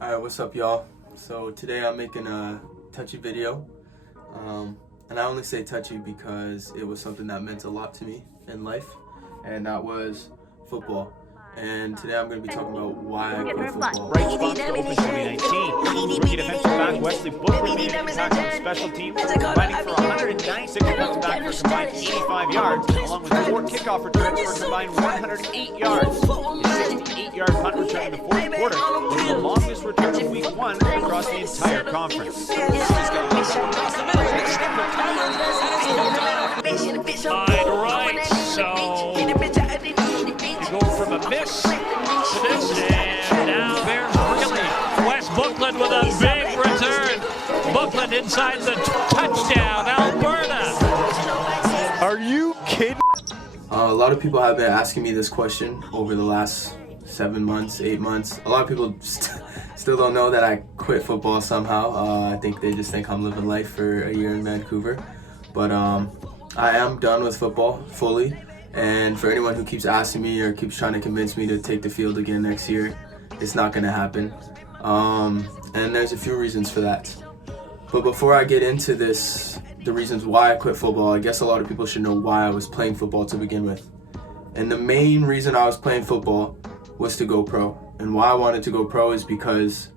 Alright, what's up y'all? So today I'm making a touchy video, and I only say touchy because it was something that meant a lot to me in life, and that was football. And today I'm going to be talking about why I quit football. Right spots to open 2019. Rookie defensive back Wesley Bookland leading attacks on special teams, combining for 196 runs back for a combined 85 yards, along with 4 kickoff returns for a combined 108 yards. His 68-yard punt return in the fourth quarter was the longest return of Week 1 across the entire conference. Right, so you go from a miss to this, and now Bears really. West Bookland with a big return. Bookland inside the touchdown, Alberta. Are you kidding? A lot of people have been asking me this question over the last 7 months, 8 months. A lot of people still don't know that I quit football somehow. I think they just think I'm living life for a year in Vancouver. But I am done with football fully. And for anyone who keeps asking me or keeps trying to convince me to take the field again next year, it's not going to happen. And there's a few reasons for that. But before I get into this, the reasons why I quit football, I guess a lot of people should know why I was playing football to begin with. And the main reason I was playing football was to go pro. And why I wanted to go pro is because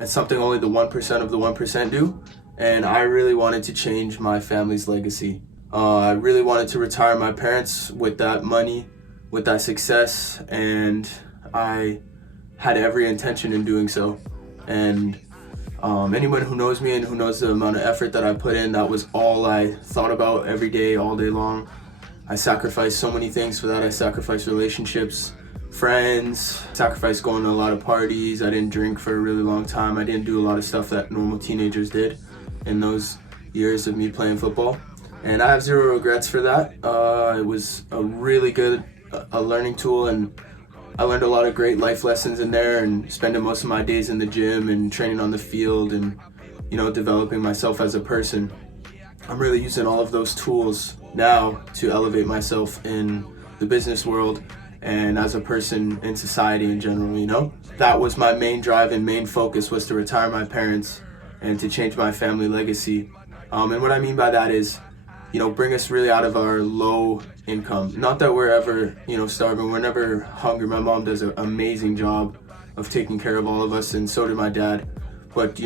it's something only the 1% of the 1% do. And I really wanted to change my family's legacy. I really wanted to retire my parents with that money, with that success, and I had every intention in doing so. And anyone who knows me and who knows the amount of effort that I put in, that was all I thought about every day, all day long. I sacrificed so many things for that. I sacrificed relationships, friends, sacrificed going to a lot of parties. I didn't drink for a really long time. I didn't do a lot of stuff that normal teenagers did in those years of me playing football. And I have zero regrets for that. It was a really good learning tool, and I learned a lot of great life lessons in there, and spending most of my days in the gym and training on the field and, developing myself as a person. I'm really using all of those tools now to elevate myself in the business world and as a person in society in general, That was my main drive and main focus, was to retire my parents and to change my family legacy. And what I mean by that is, bring us really out of our low income. Not that we're ever, starving. We're never hungry. My mom does an amazing job of taking care of all of us, and so did my dad. But,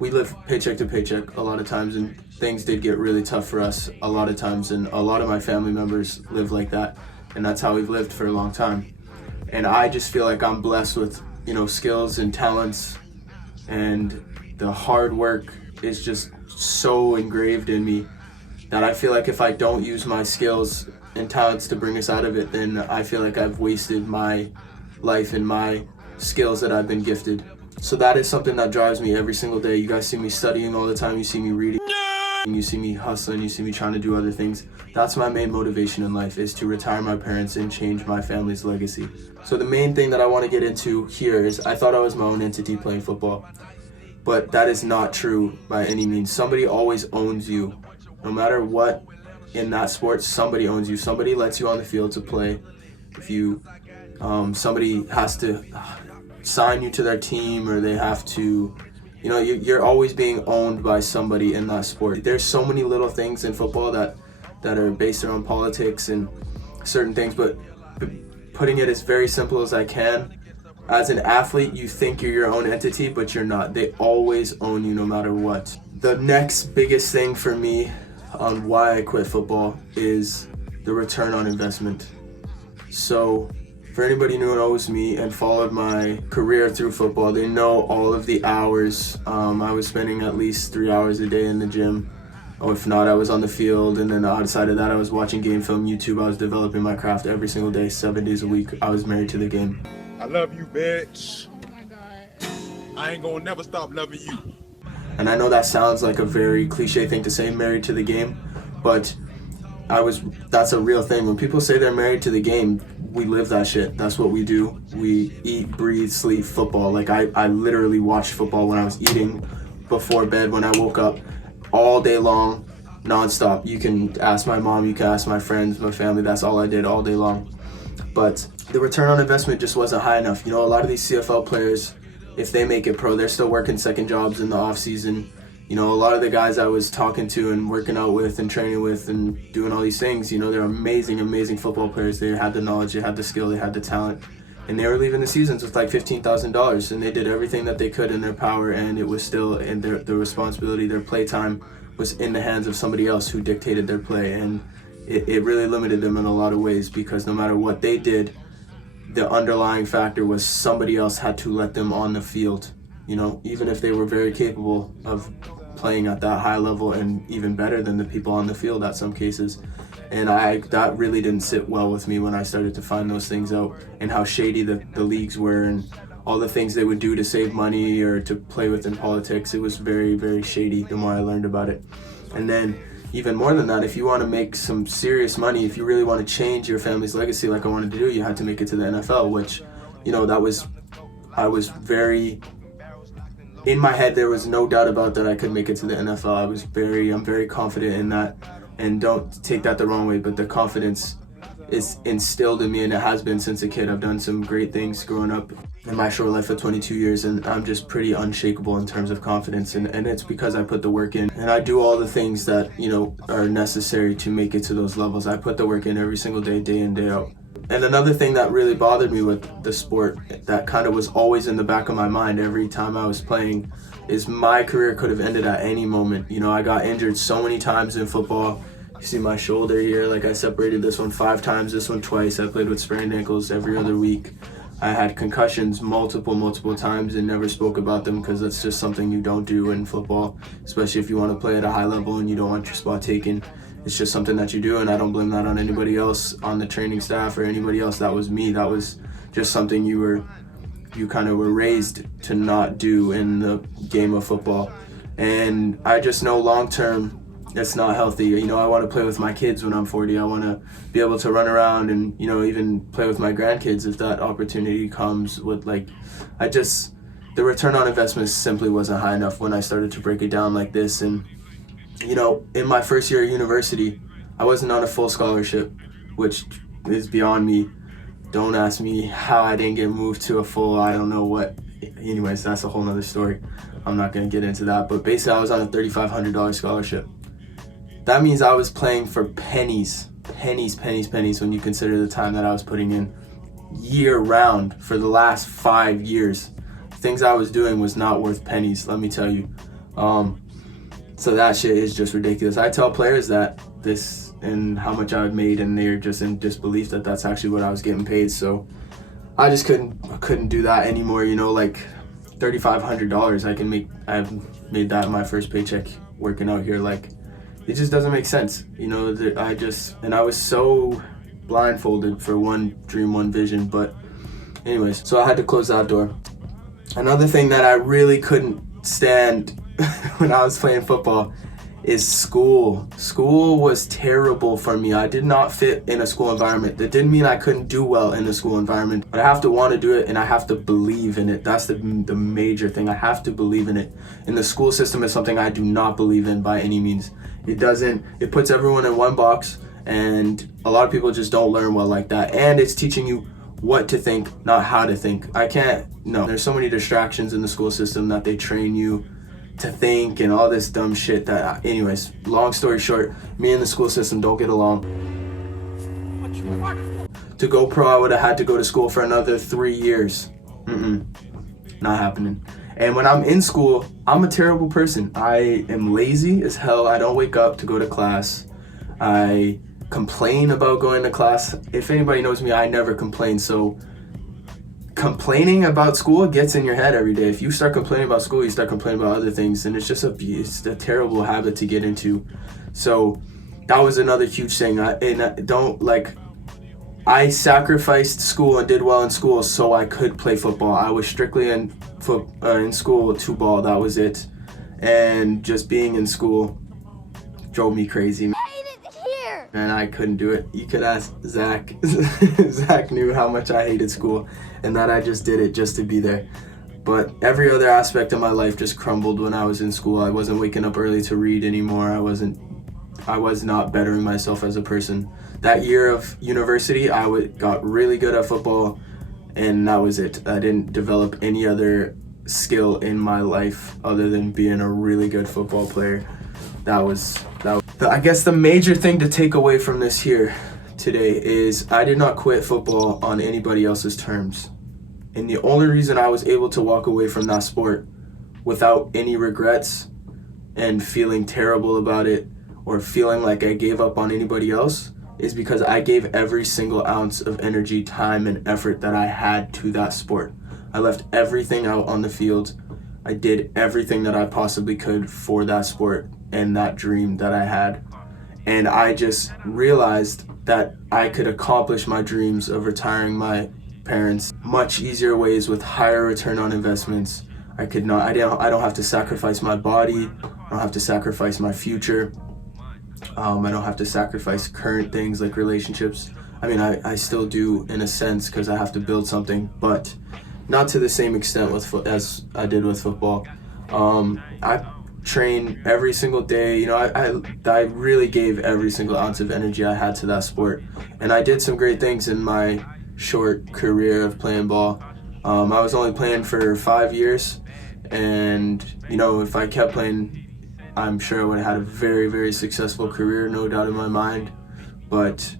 we live paycheck to paycheck a lot of times, and things did get really tough for us a lot of times, and a lot of my family members live like that, and that's how we've lived for a long time. And I just feel like I'm blessed with, skills and talents, and the hard work is just so engraved in me that I feel like if I don't use my skills and talents to bring us out of it, then I feel like I've wasted my life and my skills that I've been gifted. So that is something that drives me every single day. You guys see me studying all the time, you see me reading, you see me hustling, you see me trying to do other things. That's my main motivation in life, is to retire my parents and change my family's legacy. So the main thing that I want to get into here is, I thought I was my own entity playing football. But that is not true by any means. Somebody always owns you. No matter what in that sport, somebody owns you. Somebody lets you on the field to play. If you, somebody has to sign you to their team, or they have to, you're always being owned by somebody in that sport. There's so many little things in football that are based around politics and certain things, but putting it as very simple as I can, as an athlete, you think you're your own entity, but you're not. They always own you no matter what. The next biggest thing for me on why I quit football is the return on investment. So for anybody who knows me and followed my career through football, they know all of the hours. I was spending at least 3 hours a day in the gym. Or if not, I was on the field, and then outside of that, I was watching game film, YouTube. I was developing my craft every single day, 7 days a week. I was married to the game. I love you, bitch. I ain't gonna never stop loving you. And I know that sounds like a very cliche thing to say, married to the game, but that's a real thing. When people say they're married to the game, we live that shit. That's what we do. We eat, breathe, sleep football. Like I literally watched football when I was eating, before bed, when I woke up, all day long, nonstop. You can ask my mom, you can ask my friends, my family, that's all I did all day long. but the return on investment just wasn't high enough. You know, a lot of these CFL players, if they make it pro, they're still working second jobs in the off season. You know, a lot of the guys I was talking to and working out with and training with and doing all these things, you know, they're amazing, amazing football players. They had the knowledge, they had the skill, they had the talent. And they were leaving the seasons with like $15,000, and they did everything that they could in their power, and it was still in their responsibility, their play time was in the hands of somebody else who dictated their play. And it really limited them in a lot of ways, because no matter what they did, the underlying factor was somebody else had to let them on the field. You know, even if they were very capable of playing at that high level and even better than the people on the field at some cases. And that really didn't sit well with me when I started to find those things out, and how shady the leagues were and all the things they would do to save money or to play within politics. It was very, very shady the more I learned about it. And then even more than that, if you want to make some serious money, if you really want to change your family's legacy like I wanted to do, you had to make it to the NFL, which, you know, I was very, in my head, there was no doubt about that I could make it to the NFL. I'm very confident in that, and don't take that the wrong way, but the confidence is instilled in me, and it has been since a kid. I've done some great things growing up in my short life of 22 years, and I'm just pretty unshakable in terms of confidence, and it's because I put the work in, and I do all the things that, you know, are necessary to make it to those levels. I put the work in every single day, day in, day out. And another thing that really bothered me with the sport, that kind of was always in the back of my mind every time I was playing, is my career could have ended at any moment. You know, I got injured so many times in football. You see my shoulder here, like I separated this one 5 times, this one twice. I played with sprained ankles every other week. I had concussions multiple times and never spoke about them, because that's just something you don't do in football, especially if you want to play at a high level and you don't want your spot taken. It's just something that you do, and I don't blame that on anybody else on the training staff or anybody else. That was me. That was just something you kind of were raised to not do in the game of football. And I just know long term, it's not healthy. You know, I want to play with my kids when I'm 40. I want to be able to run around and, you know, even play with my grandkids if that opportunity comes. With the return on investment simply wasn't high enough when I started to break it down like this. And, you know, in my first year at university, I wasn't on a full scholarship, which is beyond me. Don't ask me how I didn't get moved to a full, I don't know what. Anyways, that's a whole nother story. I'm not going to get into that. But basically, I was on a $3,500 scholarship. That means I was playing for pennies when you consider the time that I was putting in year round for the last 5 years. Things I was doing was not worth pennies, let me tell you. So that shit is just ridiculous. I tell players that this and how much I had made, and they're just in disbelief that that's actually what I was getting paid. So I just couldn't do that anymore. You know, like $3,500 I've made that my first paycheck working out here. Like, it just doesn't make sense. You know, I was so blindfolded for one dream, one vision. But anyways, so I had to close that door. Another thing that I really couldn't stand when I was playing football is school. School was terrible for me. I did not fit in a school environment. That didn't mean I couldn't do well in a school environment, but I have to want to do it, and I have to believe in it. That's the major thing. I have to believe in it. And the school system is something I do not believe in by any means. It puts everyone in one box, and a lot of people just don't learn well like that. And it's teaching you what to think, not how to think. There's so many distractions in the school system that they train you to think and all this dumb shit that, anyways, long story short, me and the school system don't get along. To go pro, I would have had to go to school for another 3 years. Not happening. And when I'm in school, I'm a terrible person. I am lazy as hell. I don't wake up to go to class. I complain about going to class. If anybody knows me, I never complain. So complaining about school gets in your head every day. If you start complaining about school, you start complaining about other things, and it's a terrible habit to get into. So that was another huge thing. I sacrificed school and did well in school so I could play football. I was strictly in school to ball. That was it. And just being in school drove me crazy. And I couldn't do it. You could ask Zach. Zach knew how much I hated school, and that I just did it just to be there. But every other aspect of my life just crumbled when I was in school. I wasn't waking up early to read anymore. I wasn't I was not bettering myself as a person. That year of university, I got really good at football, and that was it. I didn't develop any other skill in my life other than being a really good football player. That was. I guess the major thing to take away from this here today is I did not quit football on anybody else's terms. And the only reason I was able to walk away from that sport without any regrets and feeling terrible about it or feeling like I gave up on anybody else is because I gave every single ounce of energy, time, and effort that I had to that sport. I left everything out on the field. I did everything that I possibly could for that sport and that dream that I had. And I just realized that I could accomplish my dreams of retiring my parents much easier ways with higher return on investments. I don't have to sacrifice my body. I don't have to sacrifice my future. I don't have to sacrifice current things like relationships. I mean, I still do in a sense because I have to build something, but not to the same extent as I did with football. I train every single day. You know, I really gave every single ounce of energy I had to that sport, and I did some great things in my short career of playing ball. I was only playing for 5 years, and you know, if I kept playing, I'm sure I would have had a very, very successful career, no doubt in my mind. But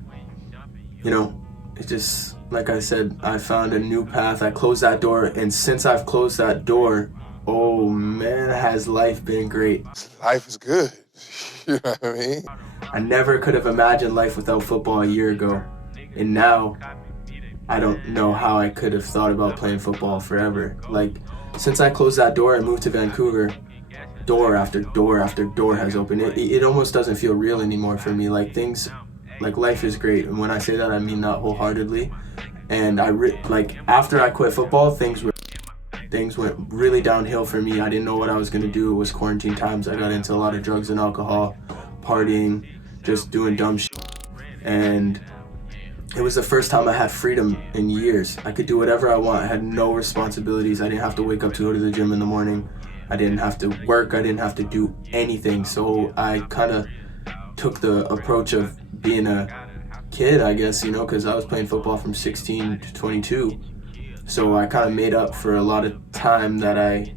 you know, it just, like I said, I found a new path. I closed that door, and since I've closed that door, oh man, has life been great. Life is good. You know what I mean? I never could have imagined life without football a year ago. And now, I don't know how I could have thought about playing football forever. Like, since I closed that door and moved to Vancouver, door after door after door has opened. It almost doesn't feel real anymore for me. Like, life is great. And when I say that, I mean that wholeheartedly. And after I quit football, things went really downhill for me. I didn't know what I was going to do. It was quarantine times. I got into a lot of drugs and alcohol, partying, just doing dumb shit. And it was the first time I had freedom in years. I could do whatever I want. I had no responsibilities. I didn't have to wake up to go to the gym in the morning. I didn't have to work. I didn't have to do anything. So I kind of took the approach of being a kid, I guess, you know, because I was playing football from 16 to 22. So I kind of made up for a lot of time that I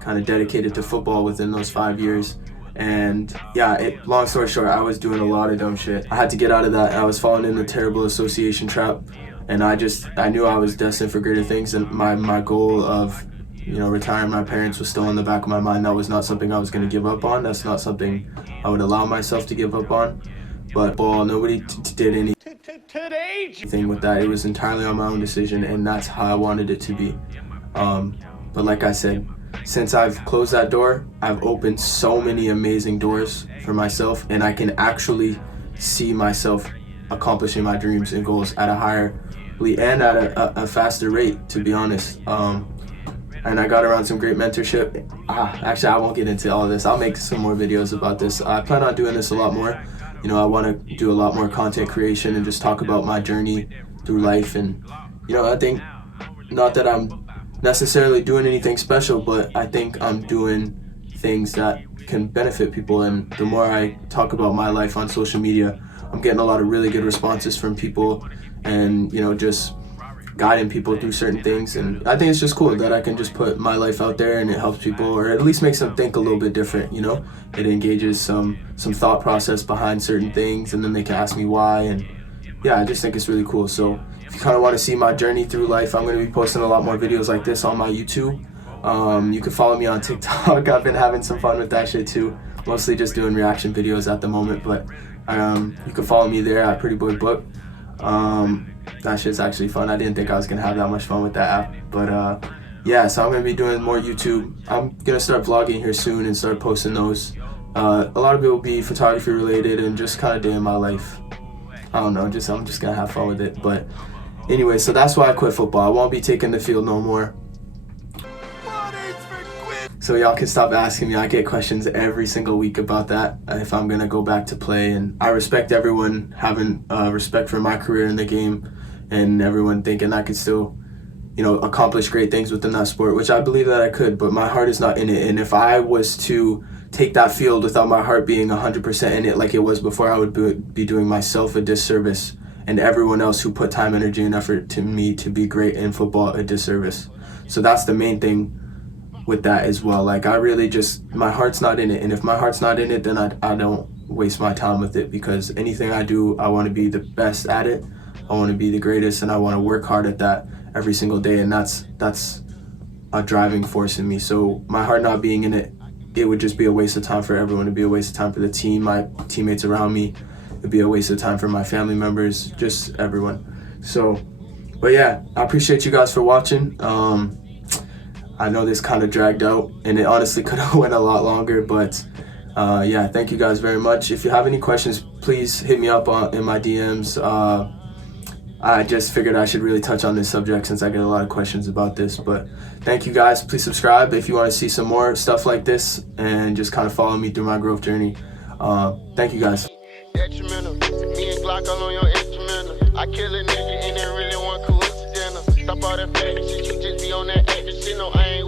kind of dedicated to football within those 5 years. And yeah, long story short, I was doing a lot of dumb shit. I had to get out of that. I was falling in the terrible association trap, and I knew I was destined for greater things. And my goal of, you know, retiring my parents was still in the back of my mind. That was not something I was going to give up on. That's not something I would allow myself to give up on. But nobody did anything with that. It was entirely on my own decision, and that's how I wanted it to be. But like I said, since I've closed that door, I've opened so many amazing doors for myself, and I can actually see myself accomplishing my dreams and goals at a higher and at a faster rate, to be honest. And I got around some great mentorship. Actually, I won't get into all of this. I'll make some more videos about this. I plan on doing this a lot more. You know, I want to do a lot more content creation and just talk about my journey through life. And, you know, I think, not that I'm necessarily doing anything special, but I think I'm doing things that can benefit people. And the more I talk about my life on social media, I'm getting a lot of really good responses from people, and, you know, just guiding people through certain things. And I think it's just cool that I can just put my life out there and it helps people, or at least makes them think a little bit different, you know? It engages some thought process behind certain things, and then they can ask me why. And yeah, I just think it's really cool. So if you kind of want to see my journey through life, I'm going to be posting a lot more videos like this on my YouTube. You can follow me on TikTok. I've been having some fun with that shit too. Mostly just doing reaction videos at the moment, but you can follow me there at Pretty Boy Book. That shit's actually fun. I didn't think I was gonna have that much fun with that app, but yeah, so I'm gonna be doing more YouTube. I'm gonna start vlogging here soon and start posting those. A lot of it will be photography related and just kind of day in my life. I don't know, I'm just gonna have fun with it. But anyway, so that's why I quit football. I won't be taking the field no more. So y'all can stop asking me. I get questions every single week about that, if I'm gonna go back to play. And I respect everyone having respect for my career in the game, and everyone thinking I could still, you know, accomplish great things within that sport, which I believe that I could, but my heart is not in it. And if I was to take that field without my heart being 100% in it like it was before, I would be doing myself a disservice and everyone else who put time, energy, and effort to me to be great in football a disservice. So that's the main thing with that as well. Like, I really just, my heart's not in it. And if my heart's not in it, then I don't waste my time with it, because anything I do, I want to be the best at it. I want to be the greatest, and I want to work hard at that every single day. And that's a driving force in me. So my heart not being in it, it would just be a waste of time for everyone. It'd be a waste of time for the team, my teammates around me. It'd be a waste of time for my family members, just everyone. So, but yeah, I appreciate you guys for watching. I know this kind of dragged out, and it honestly could have went a lot longer, but yeah, thank you guys very much. If you have any questions, please hit me up in my DMs. I just figured I should really touch on this subject since I get a lot of questions about this. But thank you guys. Please subscribe if you want to see some more stuff like this, and just kind of follow me through my growth journey. Thank you guys. Detrimental. Me and Glock all on your instrumental. I kill a nigga and it really one coincidental. Stop all that fake shit, you just be on that extra shit. No, I ain't